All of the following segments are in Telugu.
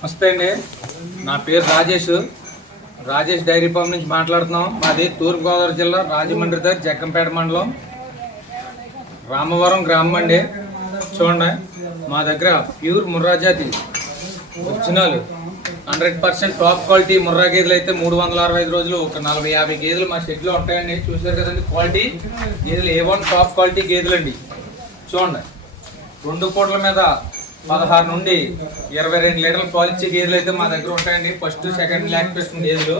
నమస్తే అండి, నా పేరు రాజేష్ డైరీ ఫామ్ నుంచి మాట్లాడుతున్నాం. మాది తూర్పుగోదావరి జిల్లా రాజమండ్రి దగ్గర జగ్గంపేట మండలం రామవరం గ్రామం అండి. చూడండి, మా దగ్గర ప్యూర్ ముర్రా జాతి ఒరిజినల్ 100% టాప్ క్వాలిటీ ముర్రా గేదెలు అయితే 365 రోజులు ఒక 40-50 గేదెలు మా షెడ్లో ఉంటాయండి. చూసారు కదండి, క్వాలిటీ గేదెలు A1 టాప్ క్వాలిటీ గేదెలు అండి. చూడండి, 2 పూటల మీద 16 నుండి 22 లీటర్ల పాలు ఇచ్చే గేదెలు అయితే మా దగ్గర ఉంటాయండి. ఫస్ట్ సెకండ్ లాక్టేషన్ గేదెలు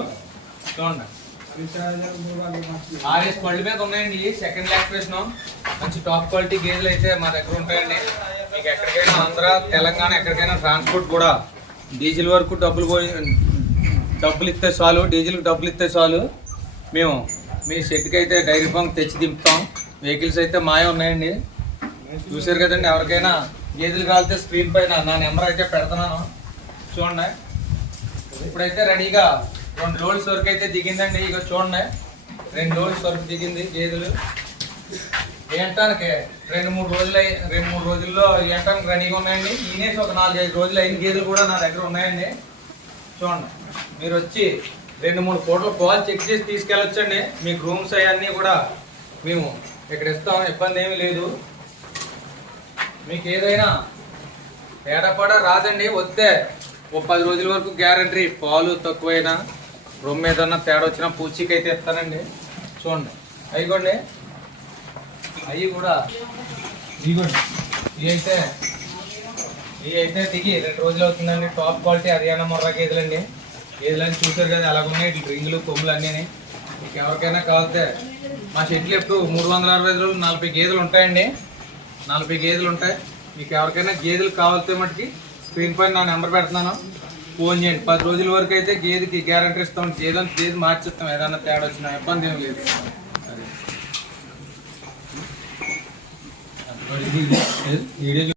చూడండి, ఆర్ఎస్ పళ్ళ మీద ఉన్నాయండి. సెకండ్ లాక్టేషన్ మంచి టాప్ క్వాలిటీ గేదెలు అయితే మా దగ్గర ఉంటాయండి. మీకు ఎక్కడికైనా ఆంధ్ర తెలంగాణ ఎక్కడికైనా ట్రాన్స్పోర్ట్ కూడా డీజిల్ వరకు డబ్బులు ఇస్తే చాలు, డీజిల్కి డబ్బులు ఇస్తే చాలు. మేము మీ షెడ్కి అయితే డైరీ ఫామ్ తెచ్చి దింపుతాం. వెహికల్స్ అయితే మాయే ఉన్నాయండి. చూసారు కదండి, ఎవరికైనా గేదెలు కాలితే స్క్రీన్ పైన నా నెంబర్ అయితే పెడుతున్నాను. చూడండి, ఇప్పుడైతే రెడీగా 2 లోడ్స్ వరకు అయితే దిగిందండి. ఇక చూడండి, 2 లోడ్స్ వరకు దిగింది గేదెలు. ఏంటానికి 2-3 రోజుల్లో ఏంటానికి రెడీగా ఉన్నాయండి. ఈనేసి ఒక 4-5 రోజులు అయిన గేదెలు కూడా నా దగ్గర ఉన్నాయండి. చూడండి, మీరు వచ్చి 2-3 పూటల పాలు చెక్ చేసి తీసుకెళ్ళొచ్చండి. మీకు రూమ్స్ అవన్నీ కూడా మేము ఇక్కడ ఇస్తాం, ఇబ్బంది ఏమీ లేదు. మీకు ఏదైనా తేడాపడ రాదండి, వస్తే ఓ 10 రోజుల వరకు గ్యారంటీ. పాలు తక్కువైనా రొమ్ము ఏదన్నా తేడా వచ్చినా పూచికి అయితే ఇస్తానండి. చూడండి, అయిగోండి, అవి కూడా ఇదిగోండి, ఇవి అయితే దిగి 2 రోజులు అవుతుందండి. టాప్ క్వాలిటీ హర్యానా ముర్రా గేదెలండి. గేదెలని చూసారు కదా అలాగున్నాయి, ఇట్లా రింగులు కొమ్ములు అన్నీ. మీకు ఎవరికైనా కావాలితే మా షెడ్లు ఎప్పుడు 365 రోజులు 40 గేదెలు ఉంటాయండి. 40 గేదెలు ఉంటాయి. మీకు ఎవరికైనా గేదెలు కావాలితే మటుకి స్క్రీన్ పైన నా నెంబర్ పెడుతున్నాను, ఫోన్ చేయండి. 10 రోజుల వరకు అయితే గేదెకి గ్యారంటీ ఇస్తాం. గేదె మార్చిస్తాం, ఏదైనా తేడా వచ్చినా ఇబ్బంది ఏం లేదు. వీడియో